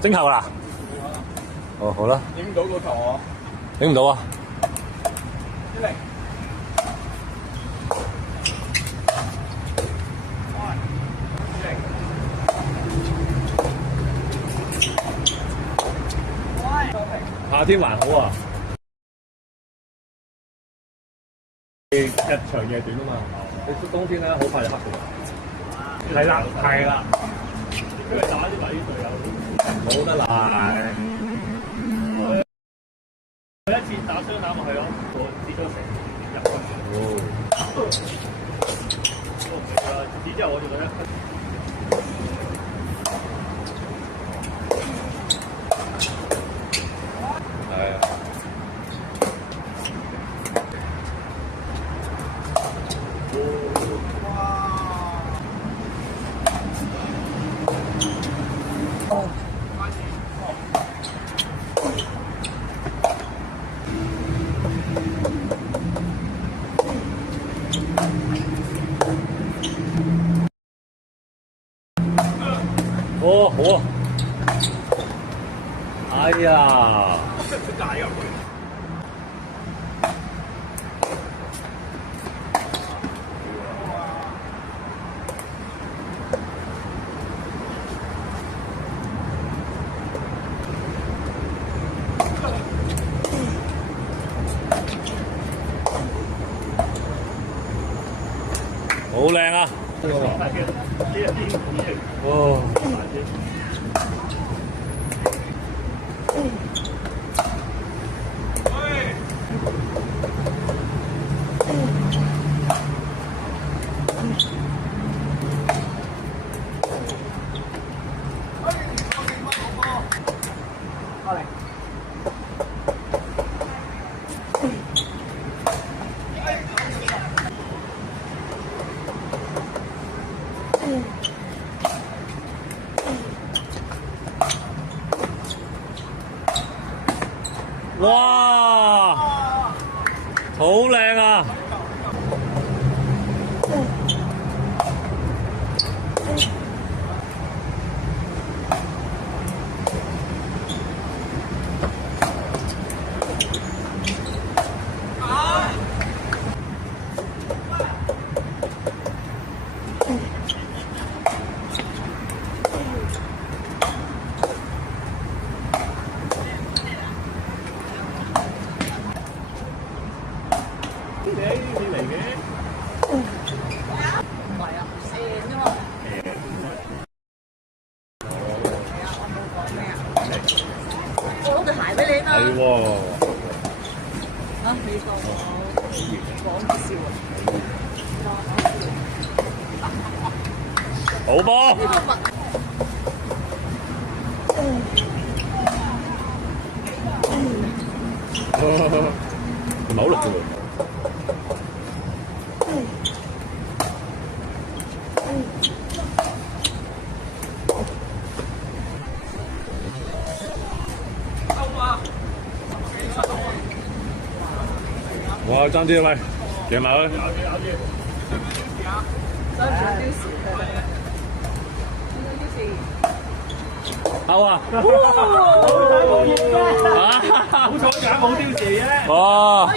蒸後啦。哦，好啦。影唔到個頭啊！影唔到啊！一嚟。夏天還好啊，日長夜短啊嘛。你冬天咧，好快就黑嘅。係啦，係啦。因為打啲底水有冇得賴。第一次打雙打落去咯，我跌咗成1分。哦。都唔明啦，自此之後我就覺得。係啊。哦，好啊！哎呀！出唔出界㗎佢？好靚啊！哦。哇！好靚啊！你嚟嘅？唔係啊，射啫嘛。係啊，我冇講咩啊。我攞對鞋俾你嘛。係喎。啊，你講笑啊！好波！唔係好綠嘅喎。哇！爭啲啊喂，贏埋佢。好啊！好彩冇丟字啫！哇！